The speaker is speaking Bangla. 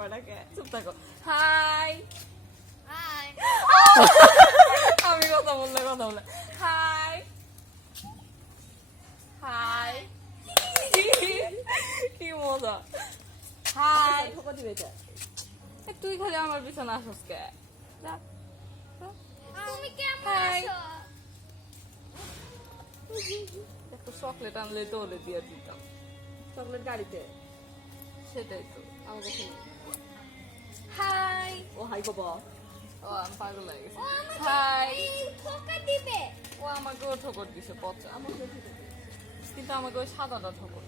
কয়টাকে চুপ থাকো হাই হাই আমি কথা বললে হাই হাই কি মজা হাই ঠোকা দিবে এটা তুই খালি আমার পিছনে আসস কে যা তুমি কেমন হাই। আছো একটা চকলেট আনলে তো ওলে দিয়ে দিতাম চকলেট গাড়িতে সেটাই তো আমার কাছে নেই। হাই ও হাই বাবা ও আমি পাগল হয়ে গেছি ও আমাকে হাই ঠোকা দিবে ও আমাকেও ঠোকর দিছে পচা আমাকে ঠিক আছে কিন্তু আমাকে ওই সাদাটা ঠোকর